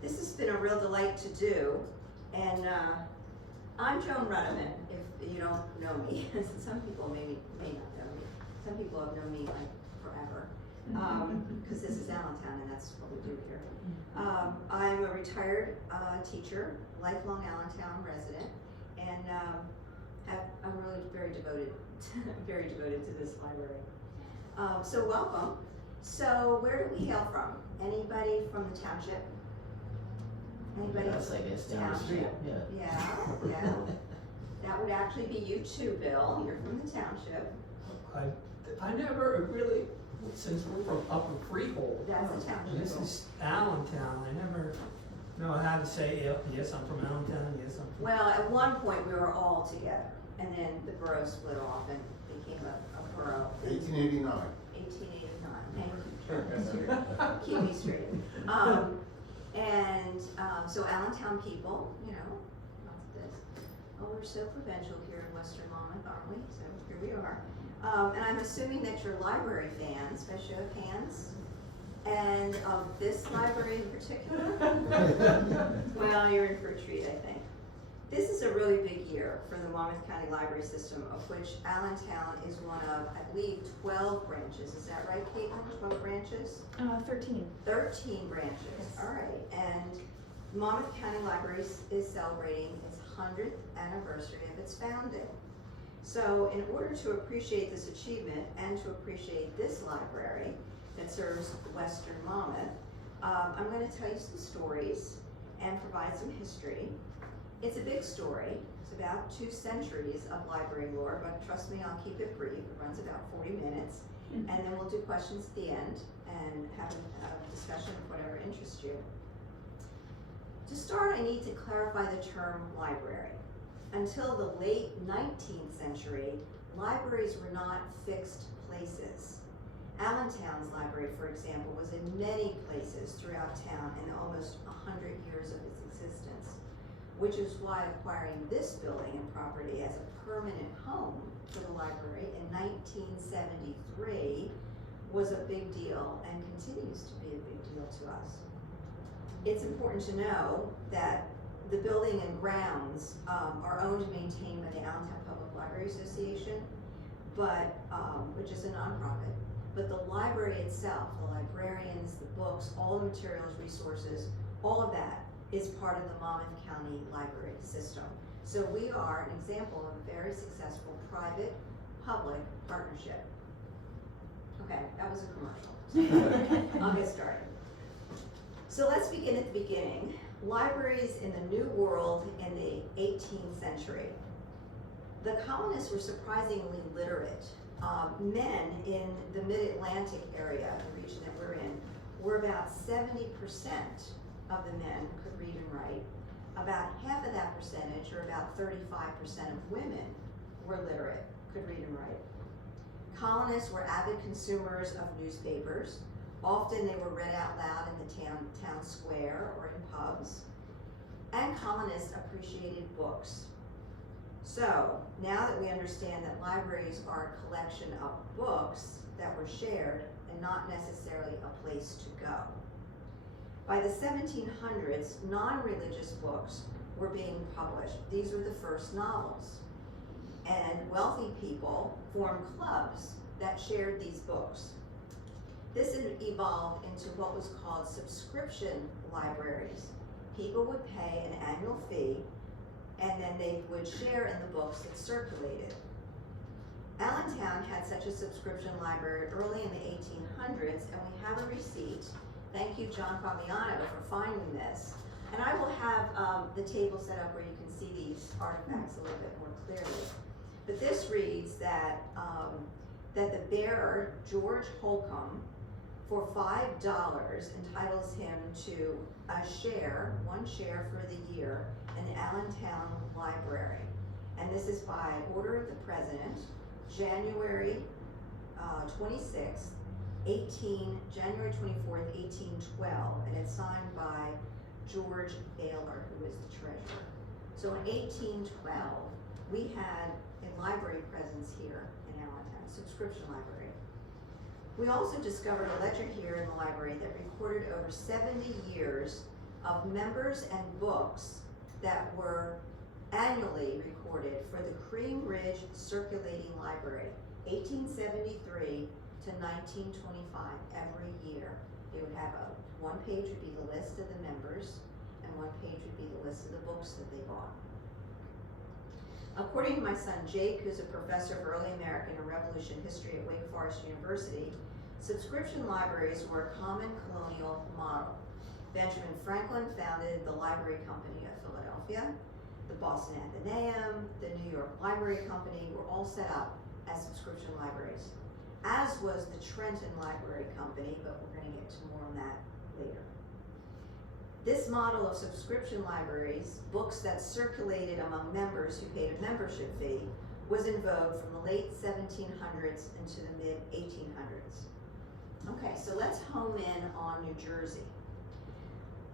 This has been a real delight to do, and I'm Joan Ruddiman, if you don't know me. Some people may not know me. Some people have known me like forever, because this is Allentown and that's what we do here. I'm a retired teacher, lifelong Allentown resident, and I'm really very devoted to this library. So welcome. So where do we hail from? Anybody from the township? Anybody? Yes, I guess down the street. Yeah. That would actually be you too, Bill. You're from the township. I never really, since we're from Upper Freehold. That's the township. This is Allentown. I never know how to say, yes, I'm from Allentown, yes, I'm from. Well, at one point we were all together, and then the borough split off and became a borough. 1889. 1889. Thank you. Keep me straight. So Allentown people, you know, lots of this. Oh, we're so provincial here in Western Monmouth, aren't we? So here we are. And I'm assuming that you're library fans, by show of hands. And of this library in particular? Well, you're in for a treat, I think. This is a really big year for the Monmouth County Library System, of which Allentown is one of, I believe, 12 branches. Is that right, Caitlin? 12 branches? 13. 13 branches. Yes. All right. And Monmouth County Library is celebrating its 100th anniversary of its founding. So in order to appreciate this achievement and to appreciate this library that serves Western Monmouth, I'm going to tell you some stories and provide some history. It's a big story. It's about 2 centuries of library lore, but trust me, I'll keep it brief. It runs about 40 minutes, and then we'll do questions at the end and have a discussion of whatever interests you. To start, I need to clarify the term library. Until the late 19th century, libraries were not fixed places. Allentown's library, for example, was in many places throughout town in almost 100 years of its existence, which is why acquiring this building and property as a permanent home for the library in 1973 was a big deal and continues to be a big deal to us. It's important to know that the building and grounds are owned and maintained by the Allentown Public Library Association, but which is a nonprofit. But the library itself, the librarians, the books, all the materials, resources, all of that is part of the Monmouth County Library System. So we are an example of a very successful private-public partnership. Okay, that was a commercial. I'll get started. So let's begin at the beginning. Libraries in the New World in the 18th century. The colonists were surprisingly literate. Men in the mid-Atlantic area, the region that we're in, were about 70% of the men could read and write. About half of that percentage, or about 35% of women, were literate, could read and write. Colonists were avid consumers of newspapers. Often they were read out loud in the town square or in pubs. And colonists appreciated books. So, now that we understand that libraries are a collection of books that were shared and not necessarily a place to go. By the 1700s, non-religious books were being published. These were the first novels. And wealthy people formed clubs that shared these books. This evolved into what was called subscription libraries. People would pay an annual fee, and then they would share in the books that circulated. Allentown had such a subscription library early in the 1800s, and we have a receipt. Thank you, John Fabiano, for finding this. And I will have the table set up where you can see these artifacts a little bit more clearly. But this reads that, that the bearer, George Holcomb, for $5 entitles him to a share, 1 share for the year, in the Allentown Library. And this is by order of the President, January 26th, January 24th, 1812, and it's signed by George Baylor, who is the treasurer. So in 1812, we had a library presence here in Allentown, subscription library. We also discovered a ledger here in the library that recorded over 70 years of members and books that were annually recorded for the Cream Ridge Circulating Library, 1873 to 1925, every year. They would have one page would be the list of the members, and one page would be the list of the books that they bought. According to my son Jake, who's a professor of early American and Revolution history at Wake Forest University, subscription libraries were a common colonial model. Benjamin Franklin founded the Library Company of Philadelphia. The Boston Athenaeum, the New York Library Company were all set up as subscription libraries, as was the Trenton Library Company, but we're going to get to more on that later. This model of subscription libraries, books that circulated among members who paid a membership fee, was in vogue from the late 1700s into the mid 1800s. Okay, so let's home in on New Jersey.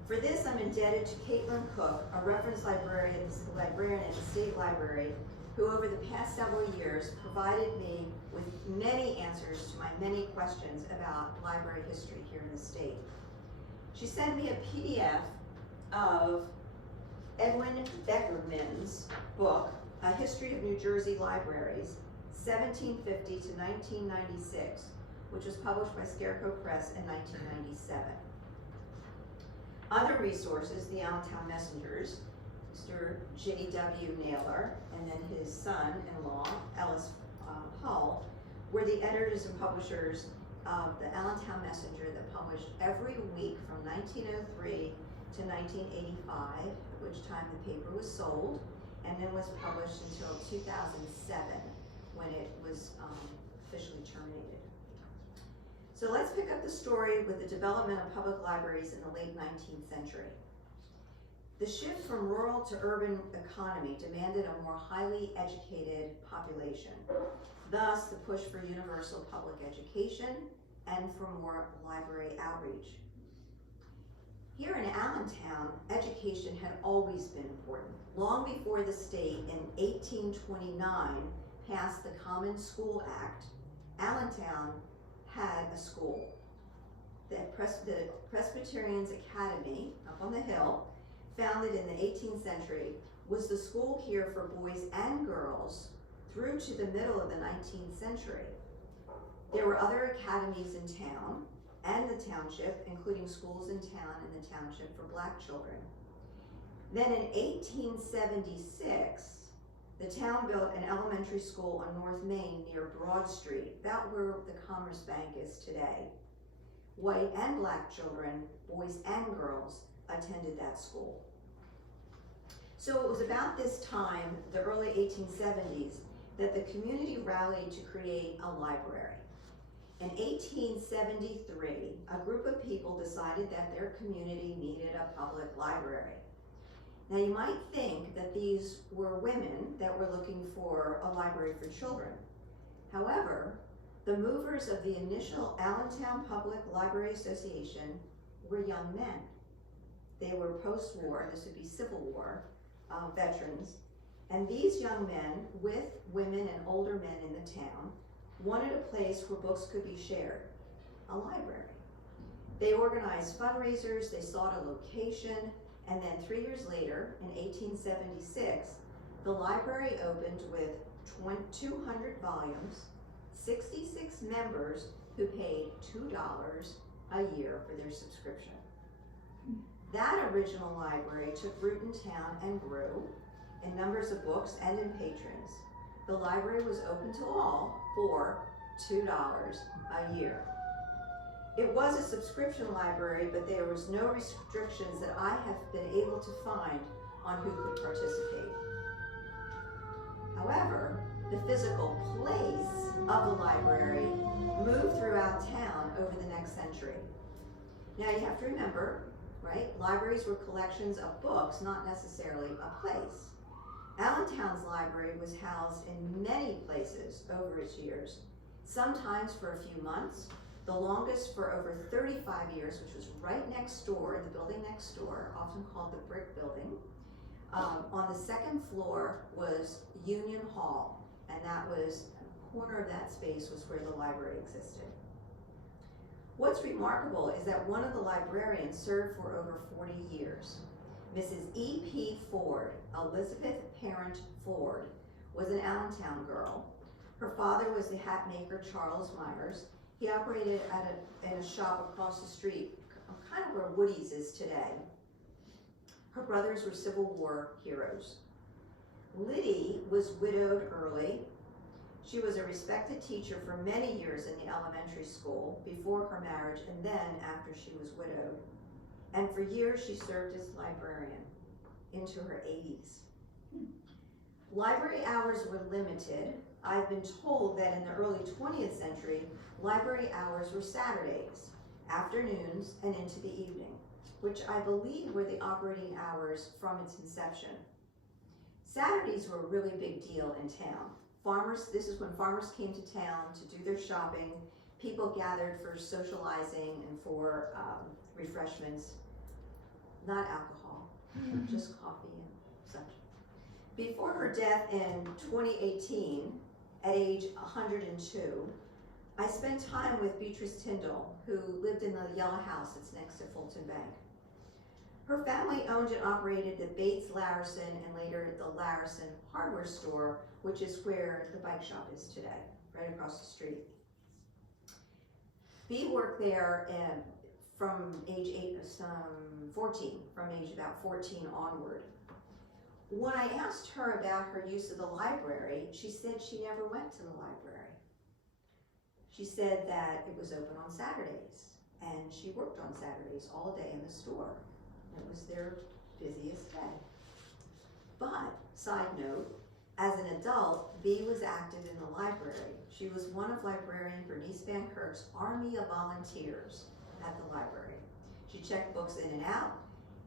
For this, I'm indebted to Caitlin Cook, a reference librarian in the State Library, who over the past several years provided me with many answers to my many questions about library history here in the state. She sent me a PDF of Edwin Beckerman's book, A History of New Jersey Libraries, 1750 to 1996, which was published by Scarecrow Press in 1997. Other resources, the Allentown Messengers, Mr. J.W. Naylor, and then his son-in-law, Ellis Hull, were the editors and publishers of the Allentown Messenger that published every week from 1903 to 1985, at which time the paper was sold, and then was published until 2007, when it was officially terminated. So let's pick up the story with the development of public libraries in the late 19th century. The shift from rural to urban economy demanded a more highly educated population, thus the push for universal public education and for more library outreach. Here in Allentown, education had always been important. Long before the state in 1829 passed the Common School Act, Allentown had a school. The Presbyterians Academy up on the hill, founded in the 18th century, was the school here for boys and girls through to the middle of the 19th century. There were other academies in town and the township, including schools in town and the township for black children. Then in 1876, the town built an elementary school on North Main near Broad Street, about where the Commerce Bank is today. White and black children, boys and girls, attended that school. So it was about this time, the early 1870s, that the community rallied to create a library. In 1873, a group of people decided that their community needed a public library. Now you might think that these were women that were looking for a library for children. However, the movers of the initial Allentown Public Library Association were young men. They were post-war, this would be Civil War, veterans, and these young men, with women and older men in the town, wanted a place where books could be shared, a library. They organized fundraisers, they sought a location, and then 3 years later, in 1876, the library opened with 200 volumes, 66 members who paid $2 a year for their subscription. That original library took root in town and grew in numbers of books and in patrons. The library was open to all for $2 a year. It was a subscription library, but there was no restrictions that I have been able to find on who could participate. However, the physical place of the library moved throughout town over the next century. Now you have to remember, right, libraries were collections of books, not necessarily a place. Allentown's library was housed in many places over its years, sometimes for a few months, the longest for over 35 years, which was right next door, the building next door, often called the Brick Building. On the second floor was Union Hall, and that was, a corner of that space was where the library existed. What's remarkable is that one of the librarians served for over 40 years. Mrs. E.P. Ford, Elizabeth Parent Ford, was an Allentown girl. Her father was the hat maker Charles Myers. He operated in a shop across the street, kind of where Woody's is today. Her brothers were Civil War heroes. Liddy was widowed early. She was a respected teacher for many years in the elementary school before her marriage and then after she was widowed. And for years she served as librarian into her 80s. Library hours were limited. I've been told that in the early 20th century, library hours were Saturdays, afternoons, and into the evening, which I believe were the operating hours from its inception. Saturdays were a really big deal in town. This is when farmers came to town to do their shopping. People gathered for socializing and for refreshments, not alcohol, just coffee and such. Before her death in 2018, at age 102, I spent time with Beatrice Tyndall, who lived in the yellow house that's next to Fulton Bank. Her family owned and operated the Bates Larison and later the Larison hardware store, which is where the bike shop is today, right across the street. Bee worked there from age 14, from age about 14 onward. When I asked her about her use of the library, she said she never went to the library. She said that it was open on Saturdays, and she worked on Saturdays all day in the store. It was their busiest day. But, side note, as an adult, Bee was active in the library. She was one of librarian Bernice Van Kirk's army of volunteers at the library. She checked books in and out,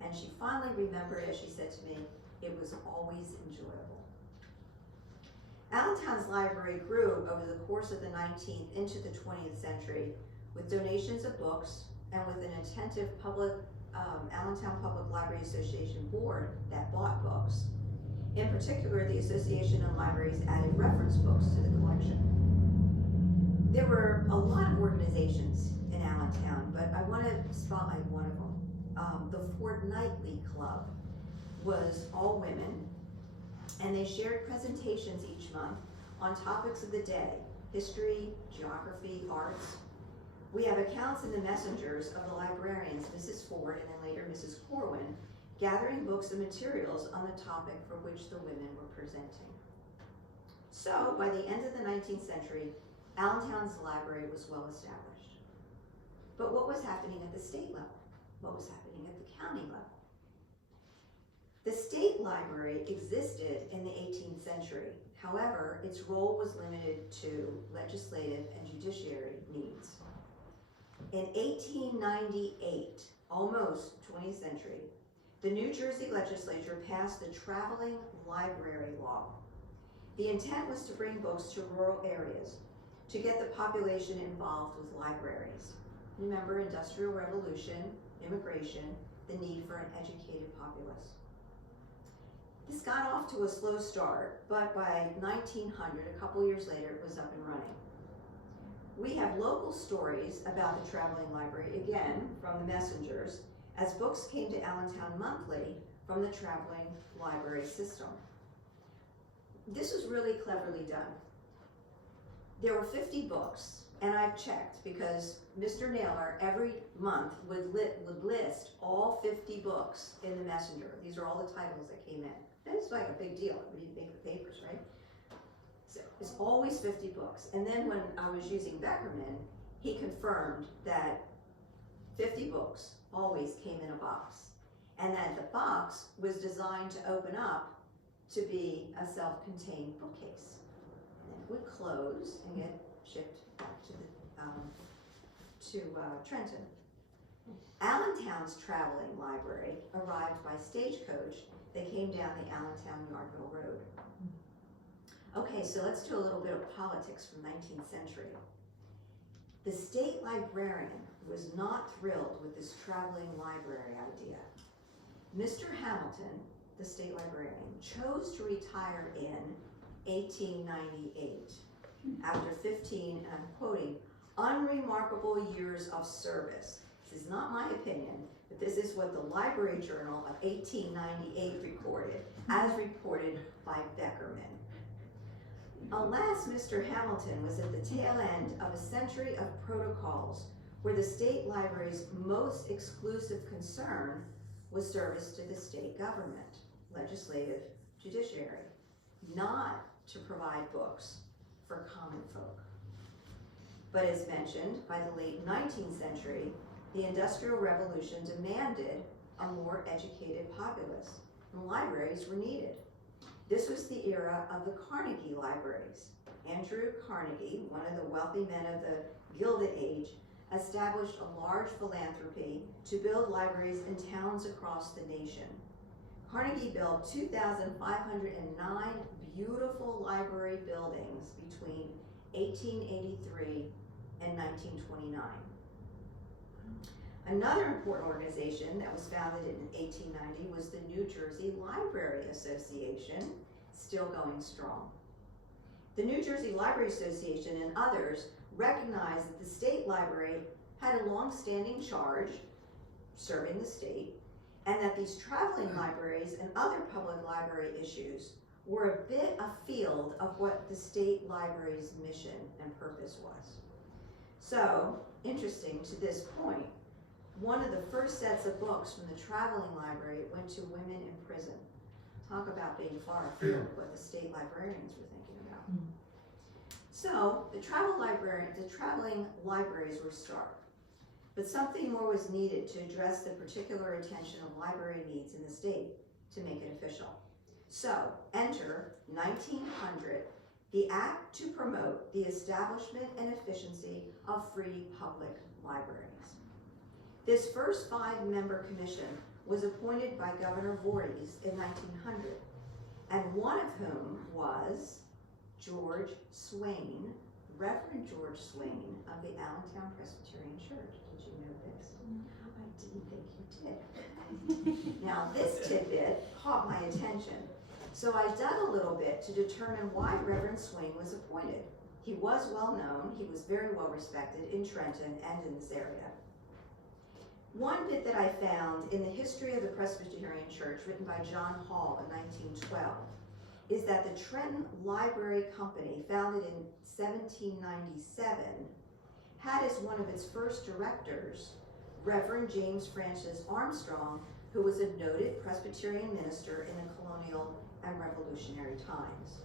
and she finally remembered, as she said to me, it was always enjoyable. Allentown's library grew over the course of the 19th into the 20th century with donations of books and with an attentive Allentown Public Library Association board that bought books. In particular, the Association of Libraries added reference books to the collection. There were a lot of organizations in Allentown, but I want to spotlight one of them. The Fortnightly Club was all women, and they shared presentations each month on topics of the day: history, geography, arts. We have accounts in the messengers of the librarians, Mrs. Ford and then later Mrs. Corwin, gathering books and materials on the topic for which the women were presenting. So, by the end of the 19th century, Allentown's library was well established. But what was happening at the state level? What was happening at the county level? The state library existed in the 18th century. However, its role was limited to legislative and judiciary needs. In 1898, almost 20th century, the New Jersey legislature passed the Traveling Library Law. The intent was to bring books to rural areas, to get the population involved with libraries. Remember, Industrial Revolution, immigration, the need for an educated populace. This got off to a slow start, but by 1900, a couple years later, it was up and running. We have local stories about the traveling library, again, from the messengers, as books came to Allentown monthly from the traveling library system. This was really cleverly done. There were 50 books, and I've checked because Mr. Naylor every month would list all 50 books in the messenger. These are all the titles that came in. And it's like a big deal. We make the papers, right? So it's always 50 books. And then when I was using Beckerman, he confirmed that 50 books always came in a box. And that the box was designed to open up to be a self-contained bookcase. And then it would close and get shipped back to Trenton. Allentown's traveling library arrived by stagecoach that came down the Allentown Yardville Road. Okay, so let's do a little bit of politics from 19th century. The state librarian was not thrilled with this traveling library idea. Mr. Hamilton, the state librarian, chose to retire in 1898 after 15, and I'm quoting, unremarkable years of service. This is not my opinion, but this is what the Library Journal of 1898 recorded, as reported by Beckerman. Alas, Mr. Hamilton was at the tail end of a century of protocols where the state library's most exclusive concern was service to the state government, legislative, judiciary, not to provide books for common folk. But as mentioned, by the late 19th century, the Industrial Revolution demanded a more educated populace, and libraries were needed. This was the era of the Carnegie libraries. Andrew Carnegie, one of the wealthy men of the Gilded Age, established a large philanthropy to build libraries in towns across the nation. Carnegie built 2,509 beautiful library buildings between 1883 and 1929. Another important organization that was founded in 1890 was the New Jersey Library Association, still going strong. The New Jersey Library Association and others recognized that the state library had a long-standing charge serving the state, and that these traveling libraries and other public library issues were a bit afield of what the state library's mission and purpose was. So, interesting to this point, one of the first sets of books from the traveling library went to women in prison. Talk about being far afield of what the state librarians were thinking about. So, the traveling libraries were starved, but something more was needed to address the particular attention of library needs in the state to make it official. So, enter 1900, the Act to promote the establishment and efficiency of free public libraries. This first 5-member commission was appointed by Governor Voorhees in 1900, and one of whom was George Swain, Reverend George Swain of the Allentown Presbyterian Church. Did you know this? I didn't think you did. Now, this tidbit caught my attention, so I dug a little bit to determine why Reverend Swain was appointed. He was well known, he was very well respected in Trenton and in this area. One bit that I found in the history of the Presbyterian Church, written by John Hall in 1912, is that the Trenton Library Company, founded in 1797, had as one of its first directors Reverend James Francis Armstrong, who was a noted Presbyterian minister in the colonial and revolutionary times.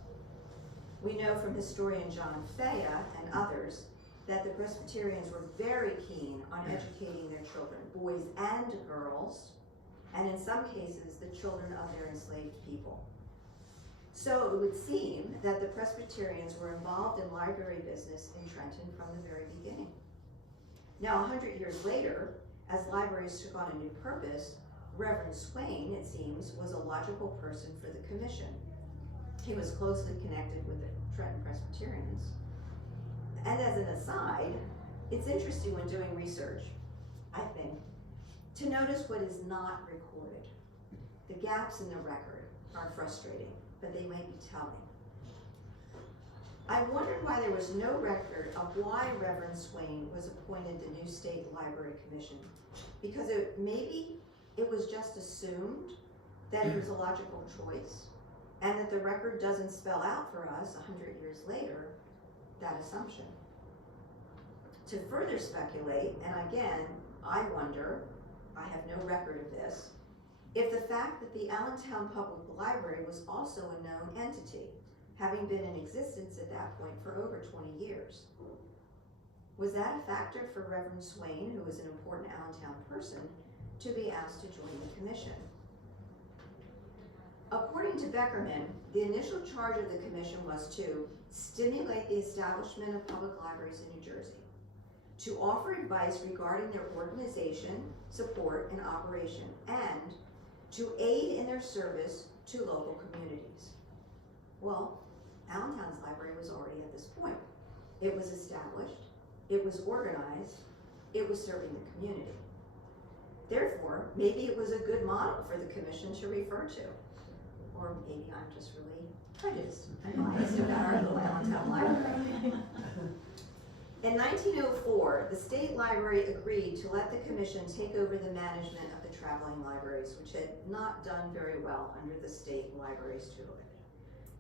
We know from historian John Faya and others that the Presbyterians were very keen on educating their children, boys and girls, and in some cases, the children of their enslaved people. So it would seem that the Presbyterians were involved in library business in Trenton from the very beginning. Now, 100 years later, as libraries took on a new purpose, Reverend Swain, it seems, was a logical person for the commission. He was closely connected with the Trenton Presbyterians. And as an aside, it's interesting when doing research, I think, to notice what is not recorded. The gaps in the record are frustrating, but they might be telling. I wondered why there was no record of why Reverend Swain was appointed the new State Library Commission, because maybe it was just assumed that it was a logical choice, and that the record doesn't spell out for us 100 years later that assumption. To further speculate, and again, I wonder, I have no record of this, if the fact that the Allentown Public Library was also a known entity, having been in existence at that point for over 20 years. Was that a factor for Reverend Swain, who was an important Allentown person, to be asked to join the commission? According to Beckerman, the initial charge of the commission was to stimulate the establishment of public libraries in New Jersey, to offer advice regarding their organization, support, and operation, and to aid in their service to local communities. Well, Allentown's library was already at this point. It was established, it was organized, it was serving the community. Therefore, maybe it was a good model for the commission to refer to. Or maybe I'm just really prejudiced and biased about our little Allentown library. In 1904, the State Library agreed to let the Commission take over the management of the traveling libraries, which had not done very well under the State Library's tutelage.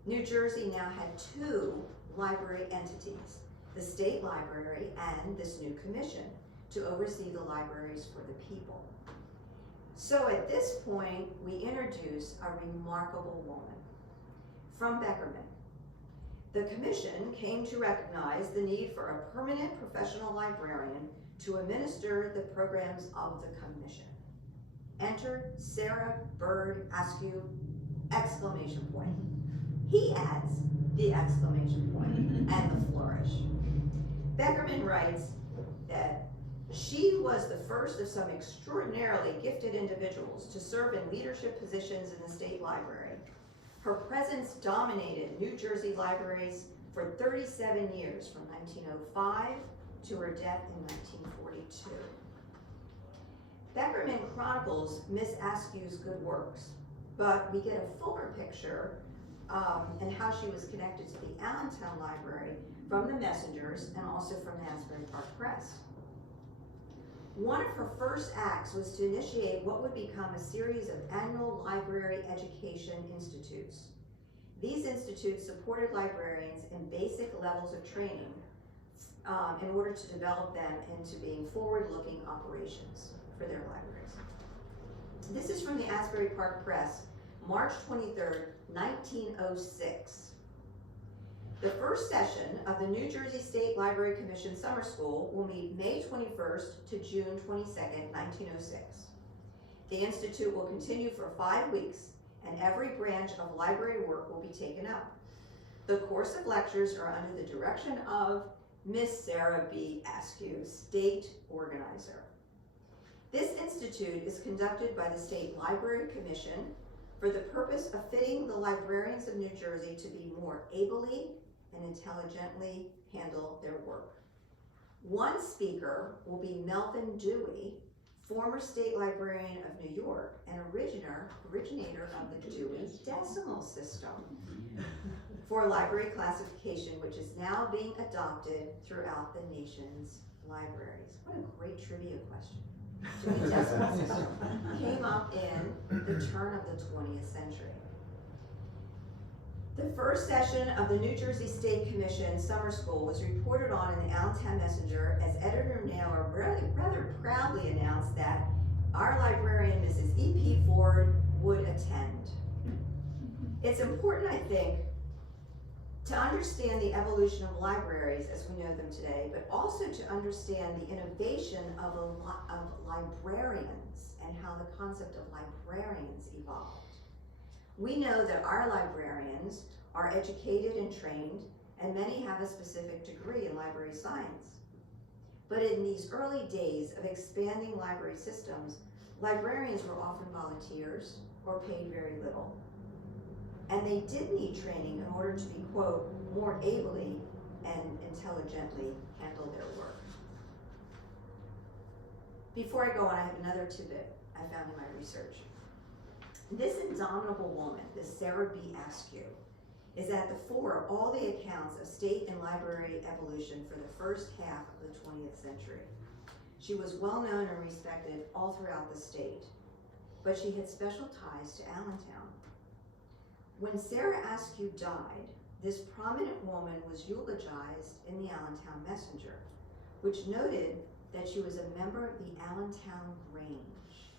New Jersey now had two library entities, the State Library and this new commission, to oversee the libraries for the people. So at this point, we introduce a remarkable woman from Beckerman. The commission came to recognize the need for a permanent professional librarian to administer the programs of the commission. Enter Sarah Bird Askew, exclamation point. He adds the exclamation point and the flourish. Beckerman writes that she was the first of some extraordinarily gifted individuals to serve in leadership positions in the State Library. Her presence dominated New Jersey libraries for 37 years, from 1905 to her death in 1942. Beckerman chronicles Miss Askew's good works, but we get a fuller picture and how she was connected to the Allentown Library from the Messengers and also from the Asbury Park Press. One of her first acts was to initiate what would become a series of annual library education institutes. These institutes supported librarians in basic levels of training in order to develop them into being forward-looking operations for their libraries. This is from the Asbury Park Press, March 23rd, 1906. The first session of the New Jersey State Library Commission Summer School will meet May 21st to June 22nd, 1906. The Institute will continue for 5 weeks, and every branch of library work will be taken up. The course of lectures are under the direction of Miss Sarah B. Askew, State Organizer. This institute is conducted by the State Library Commission for the purpose of fitting the librarians of New Jersey to be more ably and intelligently handle their work. One speaker will be Melvin Dewey, former state librarian of New York and originator of the Dewey Decimal System for library classification, which is now being adopted throughout the nation's libraries. What a great trivia question. Dewey Decimal System came up in the turn of the 20th century. The first session of the New Jersey State Commission Summer School was reported on in the Allentown Messenger, as editor Naylor rather proudly announced that our librarian, Mrs. E.P. Ford, would attend. It's important, I think, to understand the evolution of libraries as we know them today, but also to understand the innovation of librarians and how the concept of librarians evolved. We know that our librarians are educated and trained, and many have a specific degree in library science. But in these early days of expanding library systems, librarians were often volunteers or paid very little. And they did need training in order to be, quote, more ably and intelligently handle their work. Before I go on, I have another tidbit I found in my research. This indomitable woman, this Sarah B. Askew, is at the fore of all the accounts of state and library evolution for the first half of the 20th century. She was well known and respected all throughout the state, but she had special ties to Allentown. When Sarah Askew died, this prominent woman was eulogized in the Allentown Messenger, which noted that she was a member of the Allentown Grange.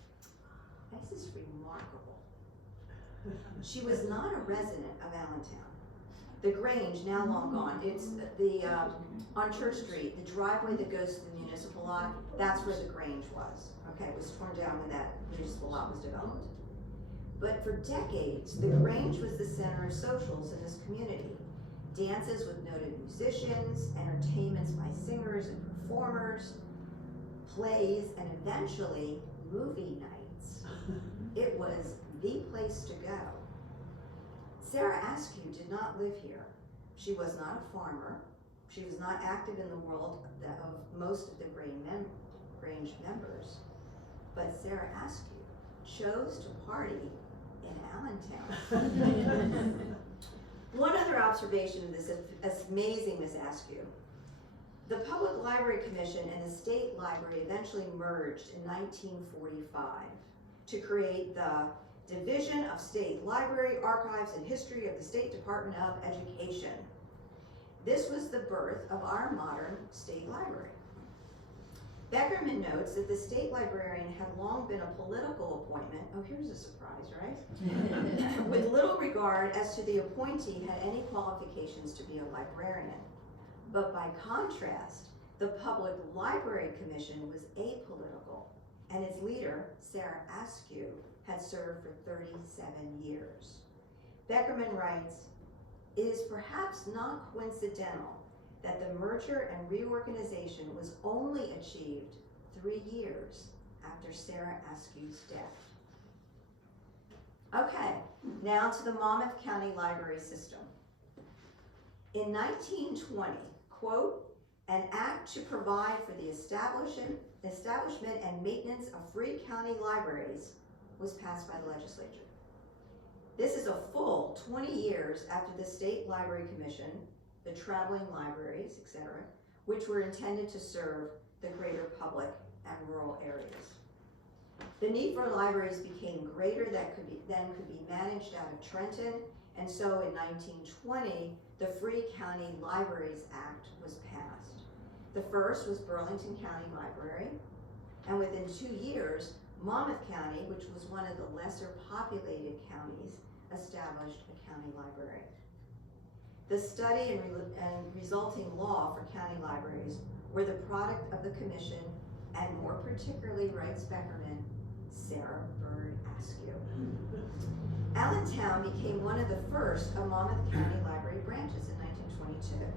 This is remarkable. She was not a resident of Allentown. The Grange, now long gone, it's on Church Street, the driveway that goes to the municipal lot, that's where the Grange was. Okay, it was torn down when that municipal lot was developed. But for decades, the Grange was the center of socials in this community. Dances with noted musicians, entertainments by singers and performers, plays, and eventually movie nights. It was the place to go. Sarah Askew did not live here. She was not a farmer. She was not active in the world of most of the Grange members. But Sarah Askew chose to party in Allentown. One other observation of this amazing Miss Askew. The Public Library Commission and the State Library eventually merged in 1945 to create the Division of State Library, Archives, and History of the State Department of Education. This was the birth of our modern state library. Beckerman notes that the state librarian had long been a political appointment, oh here's a surprise, right? With little regard as to the appointee had any qualifications to be a librarian. But by contrast, the Public Library Commission was apolitical, and its leader, Sarah Askew, had served for 37 years. Beckerman writes, "It is perhaps not coincidental that the merger and reorganization was only achieved 3 years after Sarah Askew's death." Okay, now to the Monmouth County Library System. In 1920, quote, "An act to provide for the establishment and maintenance of free county libraries was passed by the legislature." This is a full 20 years after the State Library Commission, the traveling libraries, etc., which were intended to serve the greater public and rural areas. The need for libraries became greater than could be managed out of Trenton, and so in 1920, the Free County Libraries Act was passed. The first was Burlington County Library, and within 2 years, Monmouth County, which was one of the lesser populated counties, established a county library. The study and resulting law for county libraries were the product of the commission, and more particularly, writes Beckerman, Sarah Bird Askew. Allentown became one of the first of Monmouth County Library branches in 1922.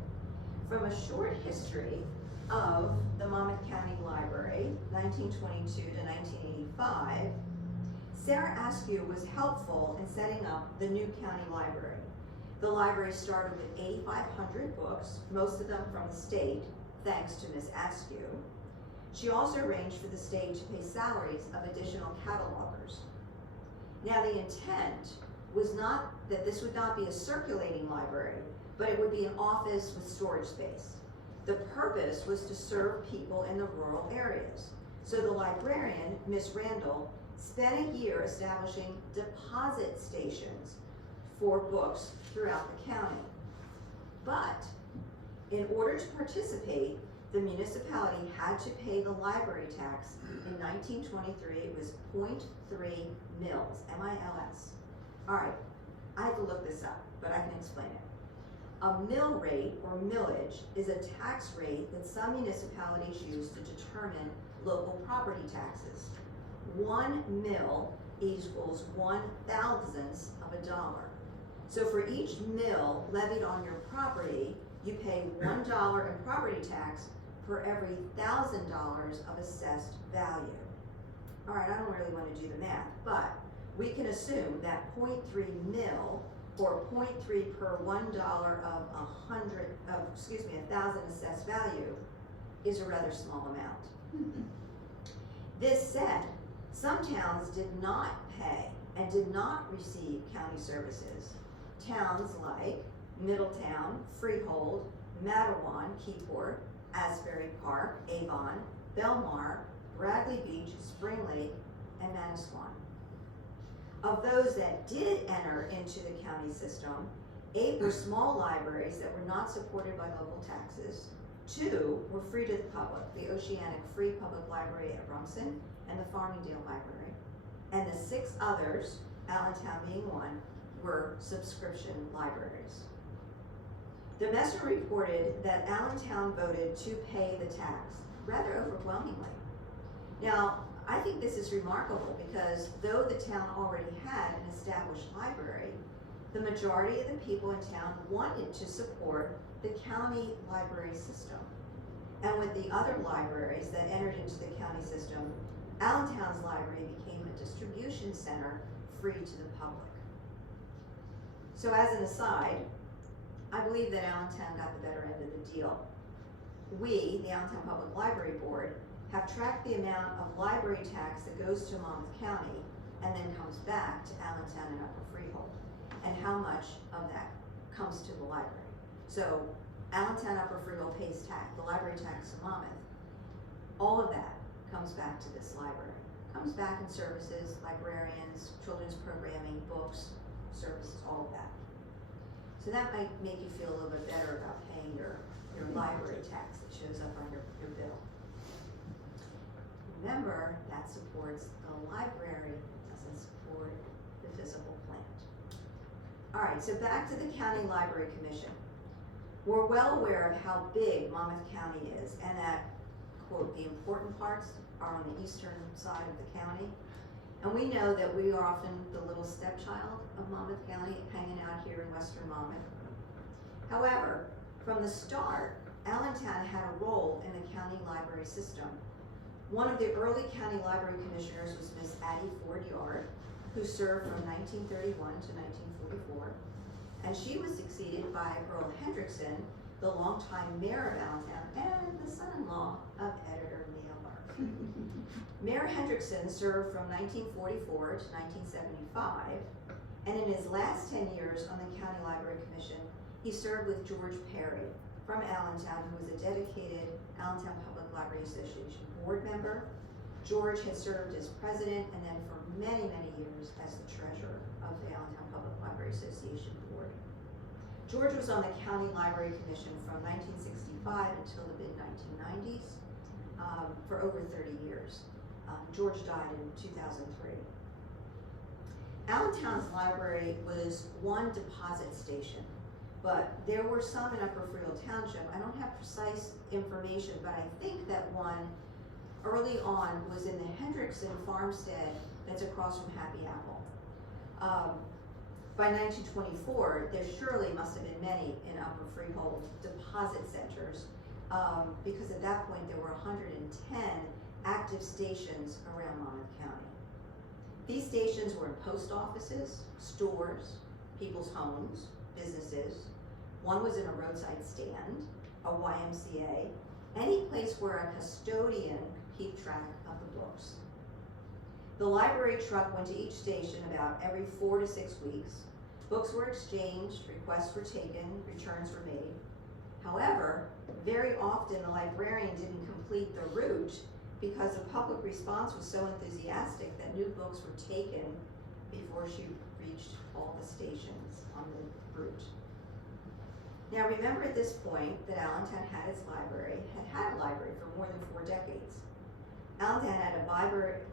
From a short history of the Monmouth County Library, 1922 to 1985, Sarah Askew was helpful in setting up the new county library. The library started with 8,500 books, most of them from the state, thanks to Miss Askew. She also arranged for the state to pay salaries of additional catalogers. Now the intent was not that this would not be a circulating library, but it would be an office with storage space. The purpose was to serve people in the rural areas. So the librarian, Miss Randall, spent a year establishing deposit stations for books throughout the county. But in order to participate, the municipality had to pay the library tax. In 1923, it was 0.3 mils, M-I-L-S. All right, I had to look this up, but I can explain it. A mill rate, or millage, is a tax rate that some municipalities use to determine local property taxes. 1 mil equals 1/1000th of a dollar. So for each mill levied on your property, you pay $1 in property tax for every $1,000 of assessed value. All right, I don't really want to do the math, but we can assume that 0.3 mil, or 0.3 per $1 of 1,000 assessed value, is a rather small amount. This said, some towns did not pay and did not receive county services. Towns like Middletown, Freehold, Matawan, Keyport, Asbury Park, Avon, Belmar, Bradley Beach, Spring Lake, and Manasquan. Of those that did enter into the county system, 8 were small libraries that were not supported by local taxes. 2 were free to the public, the Oceanic Free Public Library at Rumson and the Farmingdale Library. And the 6 others, Allentown being one, were subscription libraries. The Messenger reported that Allentown voted to pay the tax rather overwhelmingly. Now, I think this is remarkable because though the town already had an established library, the majority of the people in town wanted to support the county library system. And with the other libraries that entered into the county system, Allentown's library became a distribution center free to the public. So as an aside, I believe that Allentown got the better end of the deal. We, the Allentown Public Library Board, have tracked the amount of library tax that goes to Monmouth County and then comes back to Allentown and Upper Freehold, and how much of that comes to the library. So Allentown Upper Freehold pays tax, the library tax to Monmouth. All of that comes back to this library. Comes back in services, librarians, children's programming, books, services, all of that. So that might make you feel a little bit better about paying your library tax that shows up on your bill. Remember, that supports the library, doesn't support the physical plant. All right, so back to the County Library Commission. We're well aware of how big Monmouth County is and that, quote, the important parts are on the eastern side of the county. And we know that we are often the little stepchild of Monmouth County, hanging out here in western Monmouth. However, from the start, Allentown had a role in the county library system. One of the early county library commissioners was Miss Addie Ford Yard, who served from 1931 to 1944. And she was succeeded by Earl Hendrickson, the longtime mayor of Allentown and the son-in-law of editor Neil. Mayor Hendrickson served from 1944 to 1975, and in his last 10 years on the County Library Commission, he served with George Perry from Allentown, who was a dedicated Allentown Public Library Association board member. George had served as president and then for many, many years as the treasurer of the Allentown Public Library Association board. George was on the County Library Commission from 1965 until the mid-1990s, for over 30 years. George died in 2003. Allentown's library was one deposit station, but there were some in Upper Freehold Township. I don't have precise information, but I think that one early on was in the Hendrickson farmstead that's across from Happy Apple. By 1924, there surely must have been many in Upper Freehold deposit centers, because at that point there were 110 active stations around Monmouth County. These stations were in post offices, stores, people's homes, businesses. One was in a roadside stand, a YMCA, any place where a custodian could keep track of the books. The library truck went to each station about every 4 to 6 weeks. Books were exchanged, requests were taken, returns were made. However, very often the librarian didn't complete the route because the public response was so enthusiastic that new books were taken before she reached all the stations on the route. Now remember at this point that Allentown had a library for more than 4 decades. Allentown had a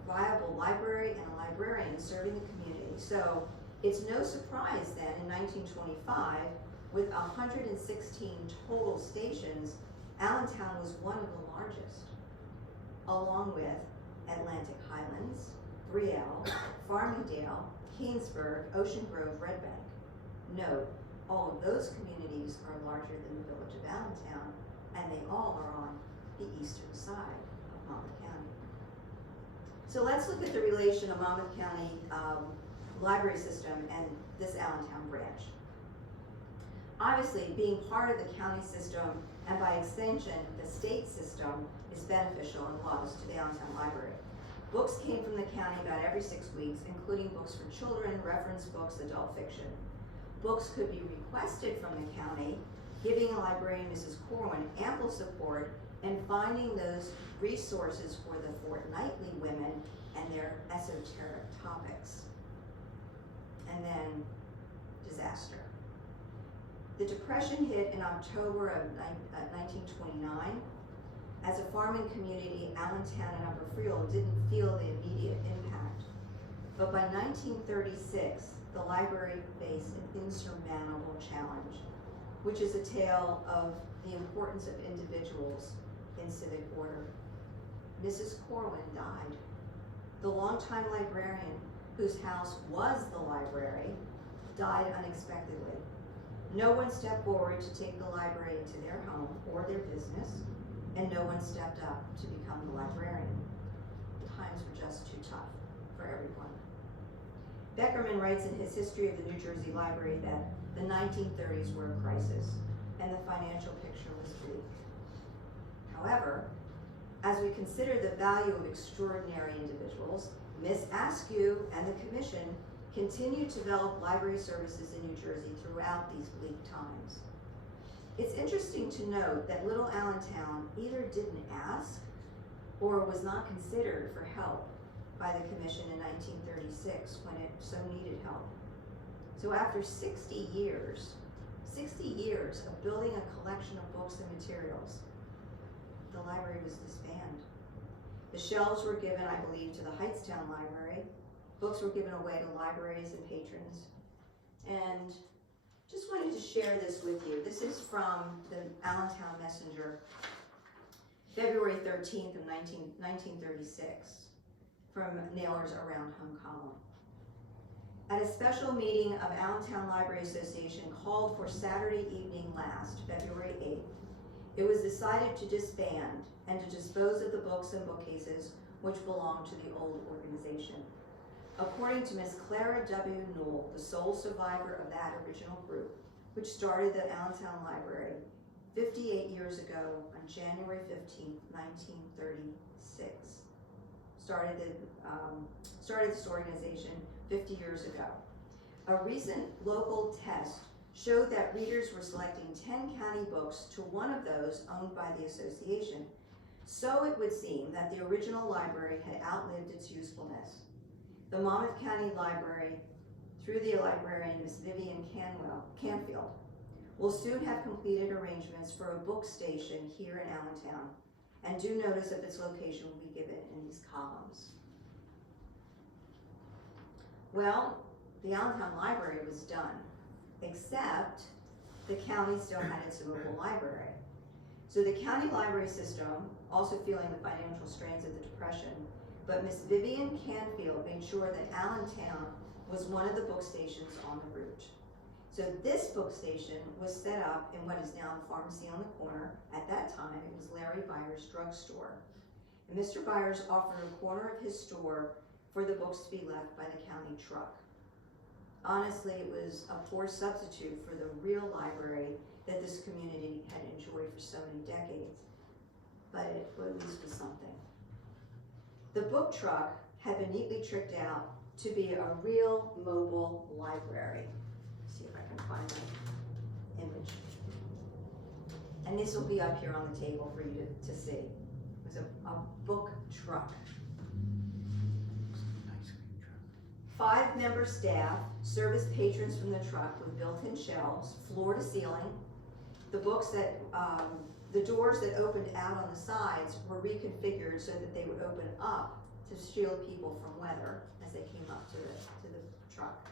viable library and a librarian serving the community. So it's no surprise then in 1925, with 116 total stations, Allentown was one of the largest, along with Atlantic Highlands, Brielle, Farmingdale, Keensburg, Ocean Grove, Red Bank. Note, all of those communities are larger than the village of Allentown, and they all are on the eastern side of Monmouth County. So let's look at the relation of Monmouth County library system and this Allentown branch. Obviously, being part of the county system and by extension the state system is beneficial and was to the Allentown Library. Books came from the county about every 6 weeks, including books for children, reference books, adult fiction. Books could be requested from the county, giving librarian Mrs. Corwin ample support in finding those resources for the fortnightly women and their esoteric topics. And then disaster. The Depression hit in October of 1929. As a farming community, Allentown and Upper Freehold didn't feel the immediate impact. But by 1936, the library faced an insurmountable challenge, which is a tale of the importance of individuals in civic order. Mrs. Corwin died. The longtime librarian, whose house was the library, died unexpectedly. No one stepped forward to take the library into their home or their business, and no one stepped up to become the librarian. Times were just too tough for everyone. Beckerman writes in his History of the New Jersey Library that the 1930s were a crisis, and the financial picture was bleak. However, as we consider the value of extraordinary individuals, Miss Askew and the Commission continued to develop library services in New Jersey throughout these bleak times. It's interesting to note that Little Allentown either didn't ask or was not considered for help by the Commission in 1936 when it so needed help. So after 60 years of building a collection of books and materials, the library was disbanded. The shelves were given, I believe, to the Heightstown Library. Books were given away to libraries and patrons. And just wanted to share this with you. This is from the Allentown Messenger, February 13th of 1936, from Nailers Around Home Column. At a special meeting of Allentown Library Association called for Saturday evening last, February 8th, it was decided to disband and to dispose of the books and bookcases which belonged to the old organization. According to Miss Clara W. Newell, the sole survivor of that original group, which started the Allentown Library 58 years ago on January 15, 1936. Started this organization 50 years ago. A recent local test showed that readers were selecting 10 county books to one of those owned by the association. So it would seem that the original library had outlived its usefulness. The Monmouth County Library, through the librarian Miss Vivian Canfield, will soon have completed arrangements for a book station here in Allentown, and due notice of its location will be given in these columns. Well, the Allentown Library was done, except the county still had its mobile library. So the county library system, also feeling the financial strains of the Depression, but Miss Vivian Canfield made sure that Allentown was one of the book stations on the route. So this book station was set up in what is now the pharmacy on the corner. At that time, it was Larry Byers' drugstore. And Mr. Byers offered a corner of his store for the books to be left by the county truck. Honestly, it was a poor substitute for the real library that this community had enjoyed for so many decades, but it at least was something. The book truck had been neatly tricked out to be a real mobile library. Let's see if I can find an image. And this will be up here on the table for you to see. It was a book truck. 5-member staff serviced patrons from the truck with built-in shelves, floor to ceiling. The books that, the doors that opened out on the sides were reconfigured so that they would open up to shield people from weather as they came up to the truck.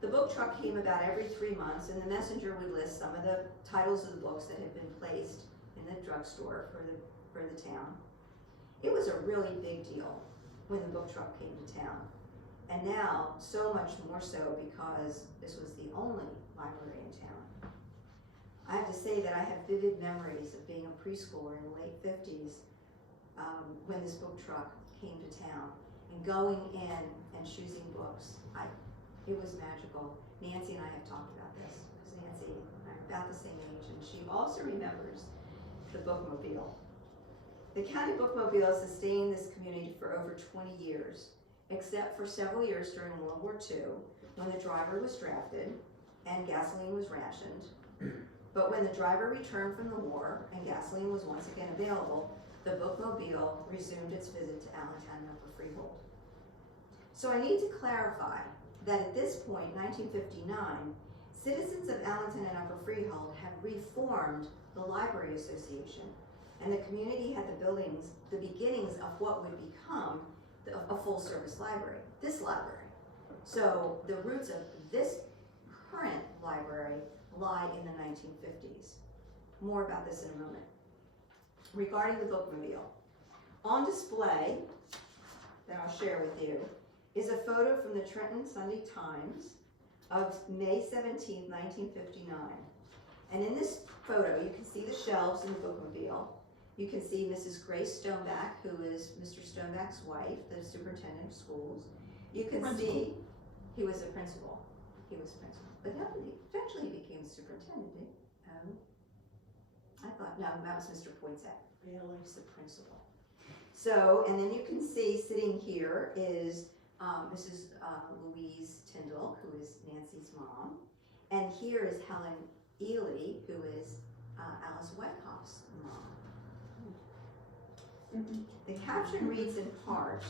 The book truck came about every 3 months, and the messenger would list some of the titles of the books that had been placed in the drugstore for the town. It was a really big deal when the book truck came to town. And now, so much more so because this was the only library in town. I have to say that I have vivid memories of being a preschooler in the late 50s when this book truck came to town and going in and choosing books. It was magical. Nancy and I have talked about this because Nancy and I are about the same age, and she also remembers the bookmobile. The county bookmobile sustained this community for over 20 years. Except for several years during World War II, when the driver was drafted and gasoline was rationed. But when the driver returned from the war and gasoline was once again available, the bookmobile resumed its visit to Allentown and Upper Freehold. So I need to clarify that at this point, 1959, citizens of Allentown and Upper Freehold had reformed the Library Association, and the community had the beginnings of what would become a full-service library, this library. So the roots of this current library lie in the 1950s. More about this in a moment. Regarding the bookmobile, on display that I'll share with you is a photo from the Trenton Sunday Times of May 17, 1959. And in this photo, you can see the shelves in the bookmobile. You can see Mrs. Grace Stoneback, who is Mr. Stoneback's wife, the superintendent of schools. You can see he was a principal. He was principal. But no, eventually he became superintendent, didn't he? I thought, no, that was Mr. Poinsett. Really? He's the principal. So, and then you can see sitting here is Mrs. Louise Tyndall, who is Nancy's mom. And here is Helen Ely, who is Alice Wyckoff's mom. The caption reads in part,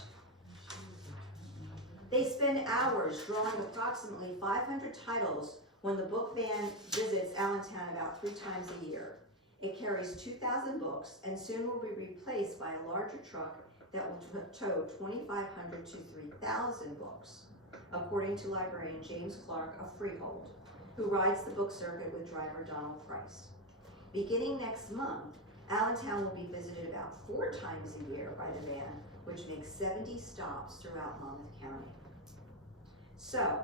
"They spend hours drawing approximately 500 titles when the book van visits Allentown about 3 times a year. It carries 2,000 books and soon will be replaced by a larger truck that will tow 2,500 to 3,000 books, according to librarian James Clark of Freehold, who rides the book circuit with driver Donald Price. Beginning next month, Allentown will be visited about 4 times a year by the van, which makes 70 stops throughout Monmouth County." So,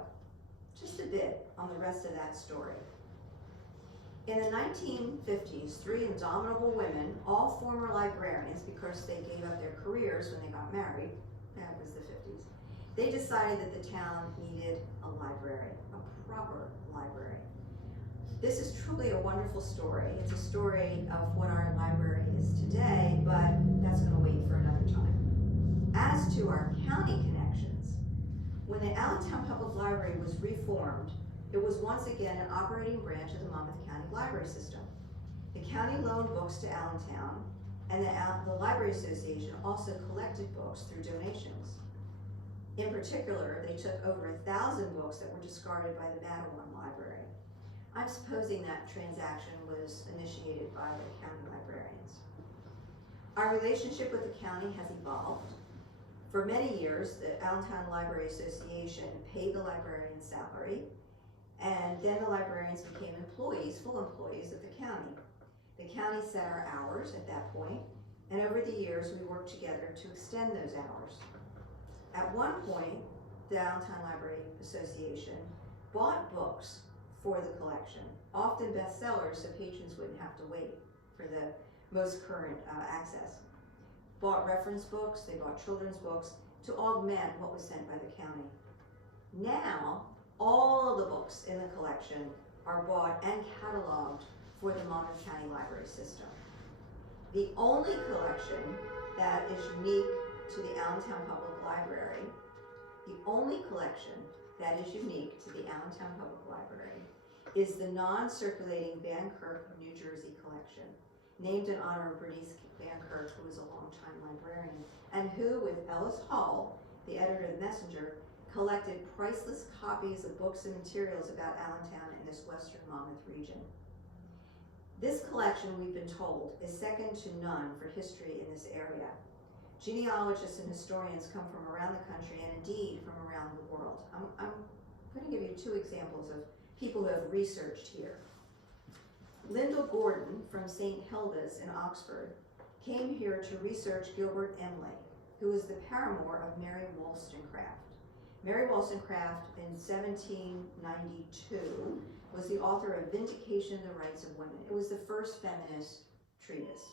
just a bit on the rest of that story. In the 1950s, 3 indomitable women, all former librarians because they gave up their careers when they got married, that was the 50s, they decided that the town needed a library, a proper library. This is truly a wonderful story. It's a story of what our library is today, but that's going to wait for another time. As to our county connections, when the Allentown Public Library was reformed, it was once again an operating branch of the Monmouth County Library System. The county loaned books to Allentown, and the Library Association also collected books through donations. In particular, they took over 1,000 books that were discarded by the Mattawan Library. I'm supposing that transaction was initiated by the county librarians. Our relationship with the county has evolved. For many years, the Allentown Library Association paid the librarian's salary, and then the librarians became employees, full employees of the county. The county set our hours at that point, and over the years we worked together to extend those hours. At one point, the Allentown Library Association bought books for the collection, often bestsellers so patrons wouldn't have to wait for the most current access. Bought reference books, they bought children's books to augment what was sent by the county. Now, all of the books in the collection are bought and cataloged for the Monmouth County Library System. The only collection that is unique to the Allentown Public Library, the only collection that is unique to the Allentown Public Library is the non-circulating Van Kirk, New Jersey collection, named in honor of Bernice Van Kirk, who was a longtime librarian, and who, with Ellis Hall, the editor of the Messenger, collected priceless copies of books and materials about Allentown and this western Monmouth region. This collection, we've been told, is second to none for history in this area. Genealogists and historians come from around the country and indeed from around the world. I'm going to give you 2 examples of people who have researched here. Lyndall Gordon from St. Hilda's in Oxford came here to research Gilbert Emily, who was the paramour of Mary Wollstonecraft. Mary Wollstonecraft in 1792 was the author of Vindication of the Rights of Women. It was the first feminist treatise.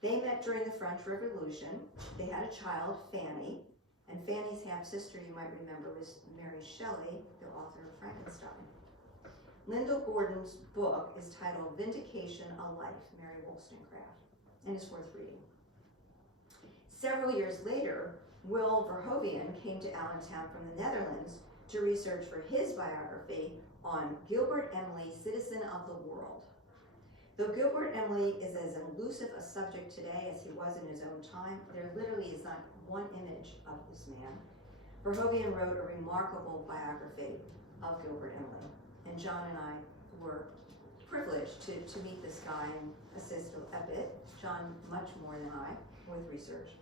They met during the French Revolution. They had a child, Fanny, and Fanny's half-sister, you might remember, was Mary Shelley, the author of Frankenstein. Lyndall Gordon's book is titled Vindication, a Life, Mary Wollstonecraft, and is worth reading. Several years later, Will Verhoeven came to Allentown from the Netherlands to research for his biography on Gilbert Emily, Citizen of the World. Though Gilbert Emily is as elusive a subject today as he was in his own time, there literally is not one image of this man. Verhoeven wrote a remarkable biography of Gilbert Emily, and John and I were privileged to meet this guy and assist a bit. John much more than I with research.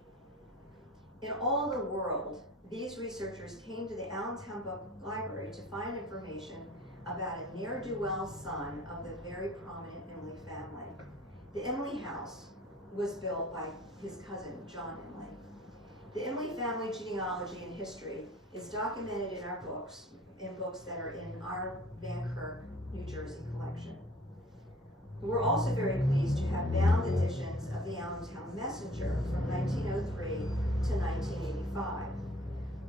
In all the world, these researchers came to the Allentown Public Library to find information about a ne'er-do-well son of the very prominent Emily family. The Emily house was built by his cousin, John Emily. The Emily family genealogy and history is documented in our books, in books that are in our Van Kirk, New Jersey collection. We're also very pleased to have bound editions of the Allentown Messenger from 1903 to 1985.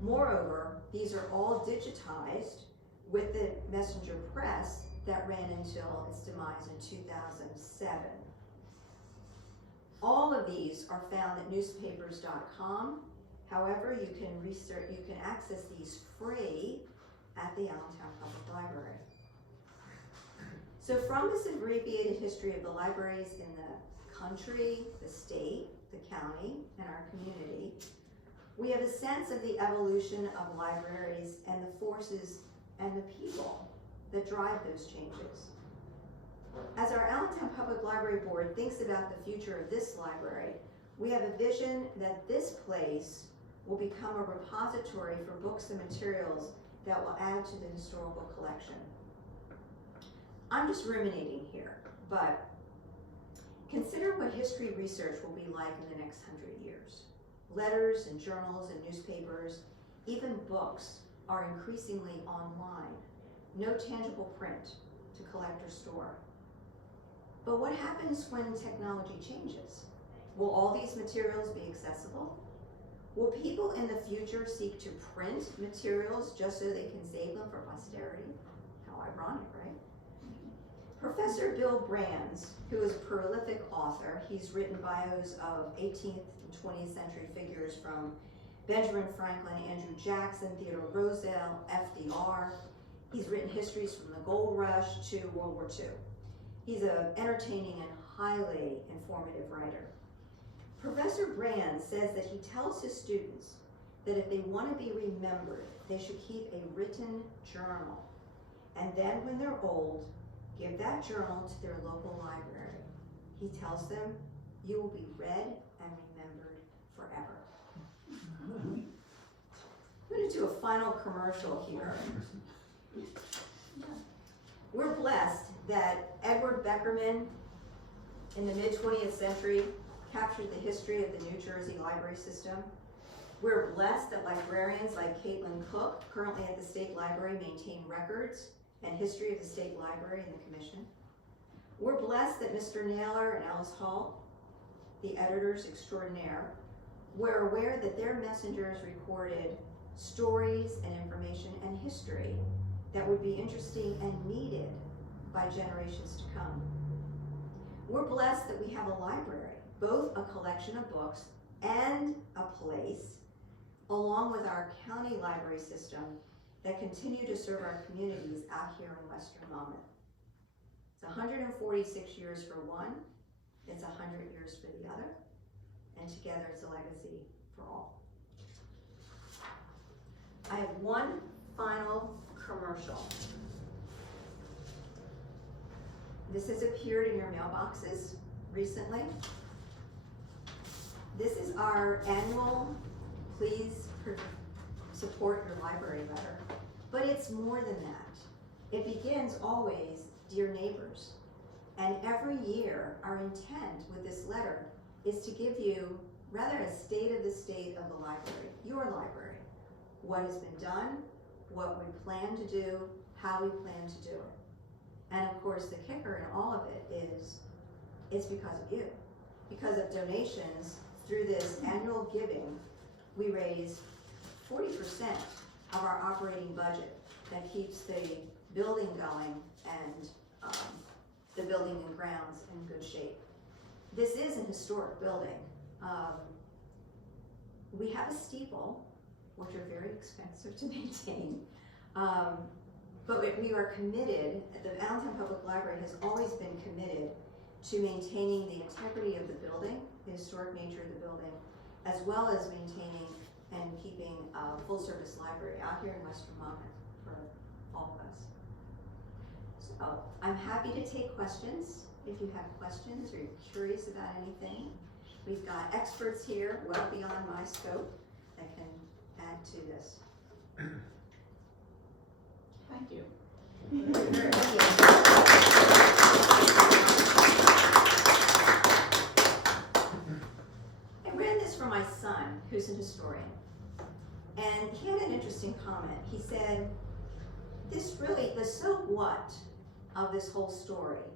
Moreover, these are all digitized with the Messenger press that ran until its demise in 2007. All of these are found at newspapers.com. However, you can access these free at the Allentown Public Library. So from this abbreviated history of the libraries in the country, the state, the county, and our community, we have a sense of the evolution of libraries and the forces and the people that drive those changes. As our Allentown Public Library Board thinks about the future of this library, we have a vision that this place will become a repository for books and materials that will add to the historical collection. I'm just ruminating here, but consider what history research will be like in the next 100 years. Letters and journals and newspapers, even books, are increasingly online. No tangible print to collect or store. But what happens when technology changes? Will all these materials be accessible? Will people in the future seek to print materials just so they can save them for posterity? How ironic, right? Professor Bill Brands, who is a prolific author, he's written bios of 18th and 20th century figures from Benjamin Franklin, Andrew Jackson, Theodore Roosevelt, FDR. He's written histories from the Gold Rush to World War II. He's an entertaining and highly informative writer. Professor Brands says that he tells his students that if they want to be remembered, they should keep a written journal. And then when they're old, give that journal to their local library. He tells them, you will be read and remembered forever. I'm going to do a final commercial here. We're blessed that Edward Beckerman in the mid-20th century captured the history of the New Jersey library system. We're blessed that librarians like Caitlin Cook, currently at the State Library, maintain records and history of the State Library and the Commission. We're blessed that Mr. Naylor and Alice Hall, the editors extraordinaire, were aware that their messengers recorded stories and information and history that would be interesting and needed by generations to come. We're blessed that we have a library, both a collection of books and a place, along with our county library system, that continue to serve our communities out here in Western Monmouth. It's 146 years for one, it's 100 years for the other, and together it's a legacy for all. I have one final commercial. This has appeared in your mailboxes recently. This is our annual Please Support Your Library letter, but it's more than that. It begins always, dear neighbors, and every year our intent with this letter is to give you rather a state of the state of the library, your library, what has been done, what we plan to do, how we plan to do it. And of course the kicker in all of it is, it's because of you. Because of donations through this annual giving, we raise 40% of our operating budget that keeps the building going and the building and grounds in good shape. This is an historic building. We have a steeple, which are very expensive to maintain, but we are committed, the Allentown Public Library has always been committed to maintaining the integrity of the building, the historic nature of the building, as well as maintaining and keeping a full-service library out here in Western Monmouth for all of us. So I'm happy to take questions if you have questions or you're curious about anything. We've got experts here well beyond my scope that can add to this. Thank you. I ran this for my son, who's an historian, and he had an interesting comment. He said, this really, the so what of this whole story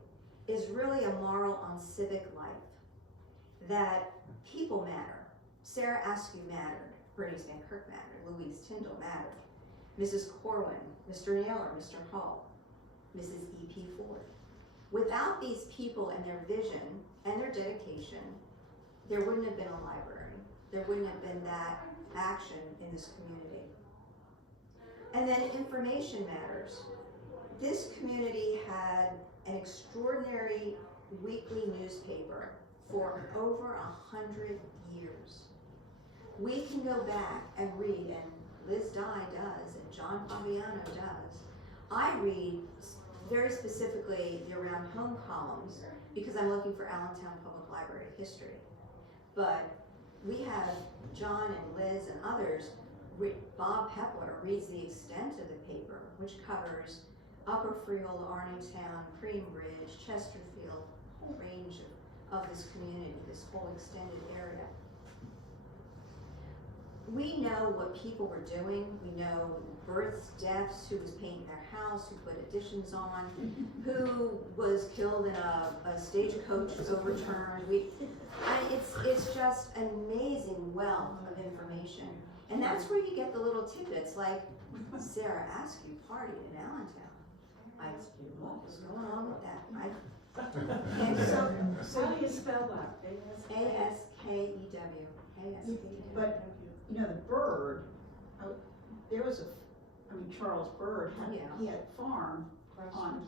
is really a moral on civic life, that people matter. Sarah Askew mattered, Bernice Van Kirk mattered, Louise Tyndall mattered, Mrs. Corwin, Mr. Naylor, Mr. Hall, Mrs. E.P. Ford. Without these people and their vision and their dedication, there wouldn't have been a library. There wouldn't have been that action in this community. And then information matters. this community had an extraordinary weekly newspaper for over 100 years. We can go back and read, and Liz Dye does, and John Fabiano does. I read very specifically the around home columns because I'm looking for Allentown Public Library history. But we have John and Liz and others. Bob Pepler reads the extent of the paper, which covers Upper Freehold, Arningtown, Greenbridge, Chesterfield, a whole range of this community, this whole extended area. We know what people were doing. We know births, deaths, who was painting their house, who put additions on, who was killed in a stagecoach overturned. It's just an amazing wealth of information. And that's where you get the little tidbits like Sarah Askew partied in Allentown. What was going on with that? And So how do you spell that? Askew. But, you know, the Bird, there was Charles Bird had, Yeah. he had a farm on,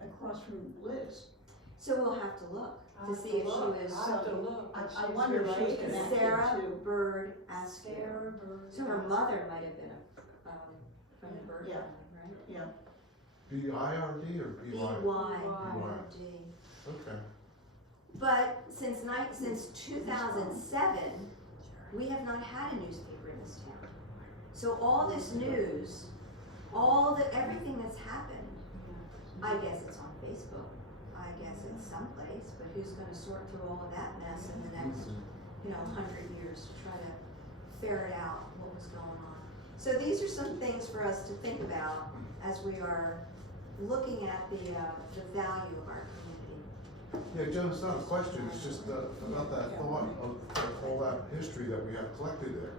across from Liz. So we'll have to look to see if she was I wonder if she's connected Sarah to. Bird Askew. So her mother might have been from the Bird Yeah. family, right? Yeah. B-I-R-D or B-Y? B-Y-R-D. Okay. But since 2007, we have not had a newspaper in this town. So all this news, everything that's happened, I guess it's on Facebook. I guess it's someplace, but who's gonna sort through all of that mess in the next, 100 years to try to ferret out what was going on? So these are some things for us to think about as we are looking at the value of our community. Yeah, Joan, it's not a question, it's just about that thought of all that history that we have collected there.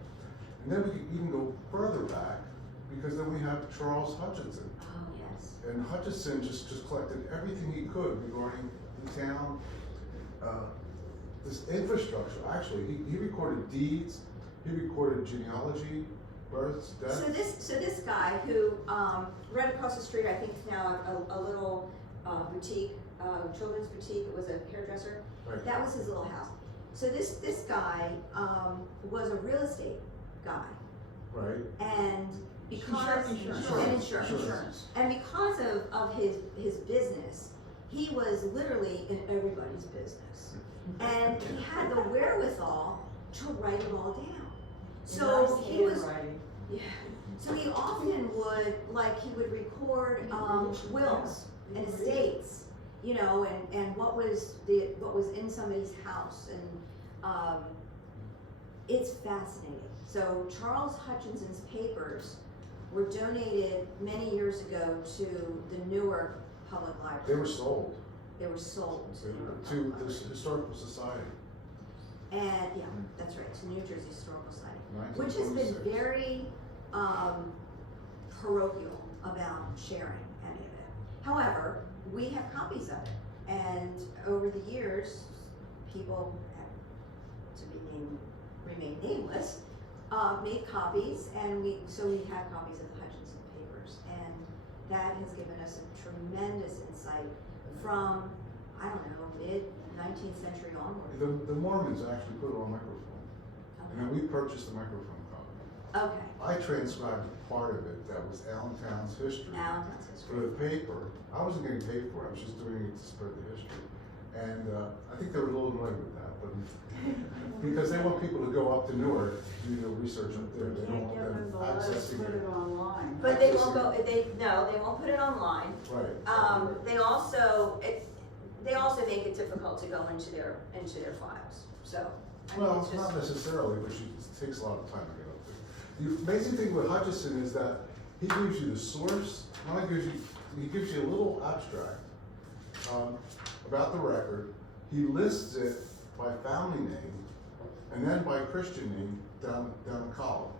And then we can even go further back, because then we have Charles Hutchinson. Oh, yes. And Hutchinson just collected everything he could regarding the town, this infrastructure. Actually, he recorded deeds, he recorded genealogy, births, deaths. So this guy who, right across the street, I think it's now a little boutique, children's boutique, it was a hairdresser. Right. That was his little house. So this guy was a real estate guy. Right. And because, Insurance. and because of his business, he was literally in everybody's business. And he had the wherewithal to write it all down. So he was, yeah. So he often would, he would record wills and estates, and what was in somebody's house, and it's fascinating. So Charles Hutchinson's papers were donated many years ago to the Newark Public Library. They were sold. They were sold to the Historical Society. And yeah, that's right, to New Jersey Historical Society, which has 1926. been very parochial about sharing any of it. However, we have copies of it, and over the years, people have, remain nameless, made copies, and we have copies of the Hutchinson papers, and that has given us a tremendous insight from, I don't know, mid-19th century onward. The Mormons actually put it on microfilm, and then we purchased the microfilm copy. Okay. I transcribed part of it that was Allentown's history. Allentown's For history. the paper. I wasn't getting paid for it, I was just doing it to spread the history. And I think they were a little annoyed with that, but because they want people to go up to Newark to do their research up there. They don't want them accessing Put it it. online. But they won't go, they won't put it online. Right. They also make it difficult to go into their files, so. I mean, Well, it's just- not necessarily, but it takes a lot of time to get up there. The amazing thing with Hutchinson is that he gives you the source, he gives you a little abstract about the record. He lists it by family name and then by Christian name down the column.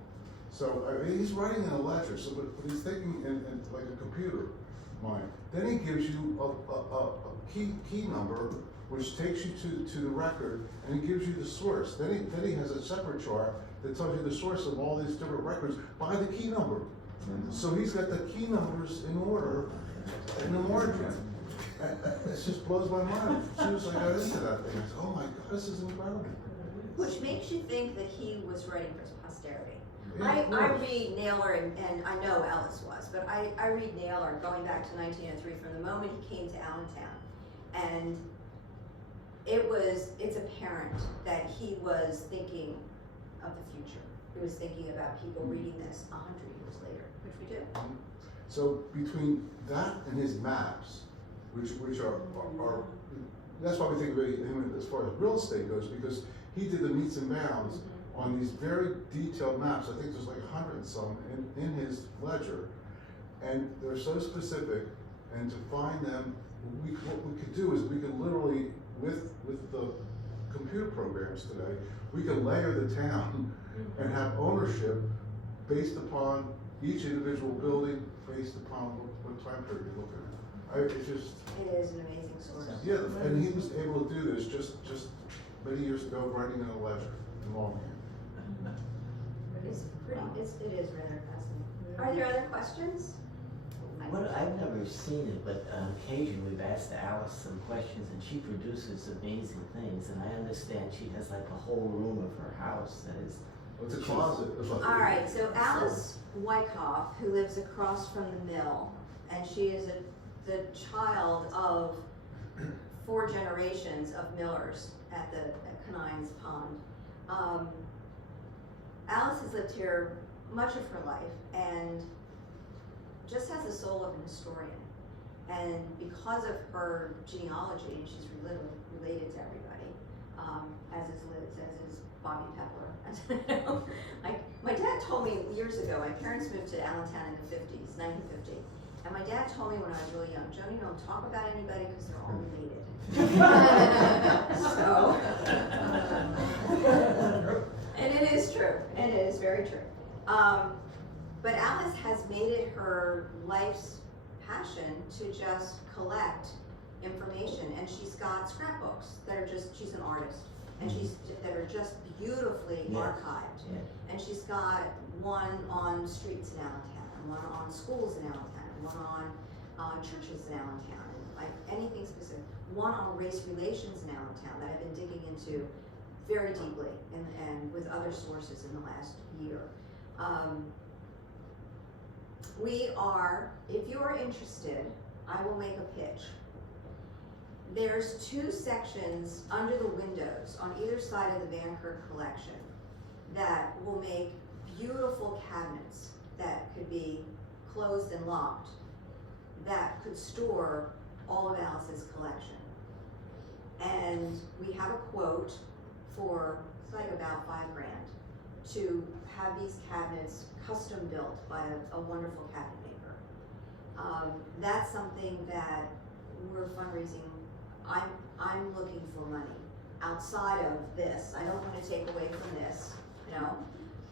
So he's writing in a ledger, but he's thinking in like a computer mind. Then he gives you a key number which takes you to the record, and he gives you the source. Then he has a separate chart that tells you the source of all these different records by the key number. So he's got the key numbers in order in the morning. It just blows my mind. As soon as I got into that thing, I said, oh my God, this is incredible. Which makes you think that he was writing for posterity. Yeah, of I course. read Naylor, and I know Ellis was, but I read Naylor going back to 1903 from the moment he came to Allentown. And it's apparent that he was thinking of the future. He was thinking about people reading this 100 years later, which we do. So between that and his maps, which are that's why we think of him as far as real estate goes, because he did the meets and bounds on these very detailed maps. I think there's like 100 and some in his ledger, and they're so specific. And to find them, what we could do is we could literally, with the computer programs today, we can layer the town and have ownership based upon each individual building, based upon what time period you're looking at. It's just, It is an amazing source. yeah, and he was able to do this just many years ago, writing in a ledger in longhand. It is rather fascinating. Are there other questions? Well, I've never seen it, but on occasion we've asked Alice some questions and she produces amazing things. And I understand she has like a whole room of her house that is. It's a closet. All right, so Alice Wyckoff, who lives across from the mill, and she is the child of 4 generations of millers at Canines Pond. Alice has lived here much of her life and just has the soul of an historian. And because of her genealogy, she's related to everybody, as is Liz, as is Bobby Pepler. Like, my dad told me years ago, my parents moved to Allentown in the 50s, 1950. And my dad told me when I was really young, Joni, don't talk about anybody because they're all related. So, and it is true, and it is very true. But Alice has made it her life's passion to just collect information, and she's got scrapbooks that are she's an artist, and that are just beautifully archived. Yeah. And she's got one on streets in Allentown, and one on schools in Allentown, and one on churches in Allentown, and like anything specific. One on race relations in Allentown that I've been digging into very deeply and with other sources in the last year. If you're interested, I will make a pitch. There's 2 sections under the windows on either side of the Vankirk collection that will make beautiful cabinets that could be closed and locked, that could store all of Alice's collection. And we have a quote for, it's like about $5,000 to have these cabinets custom built by a wonderful cabinet maker. That's something that we're fundraising. I'm looking for money outside of this. I don't want to take away from this,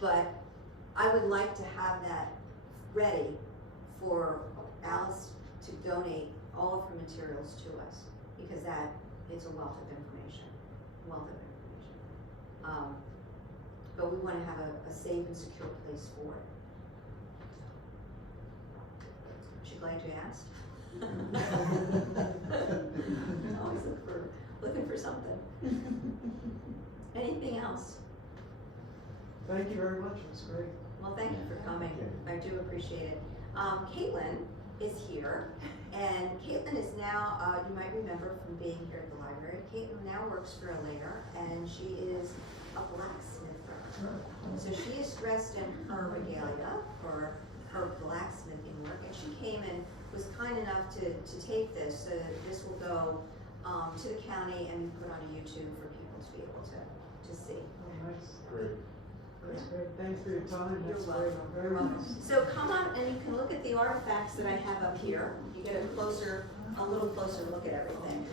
but I would like to have that ready for Alice to donate all of her materials to us, because it's a wealth of information. But we want to have a safe and secure place for it. She glad you asked? Always looking for something. Anything else? Thank you very much, it was great. Well, thank you for coming. I do appreciate it. Caitlin is here, and Caitlin is now, you might remember from being here at the library, Caitlin now works for a layer, and she is a blacksmither. So she is dressed in her regalia for her blacksmithing work, and she came and was kind enough to take this, so that this will go to the county and be put on YouTube for people to be able to see. Oh, nice. Great. That's great. Thanks for your time. You're That's welcome. great. I'm very nice. So come on and you can look at the artifacts that I have up here. You get a little closer look at everything.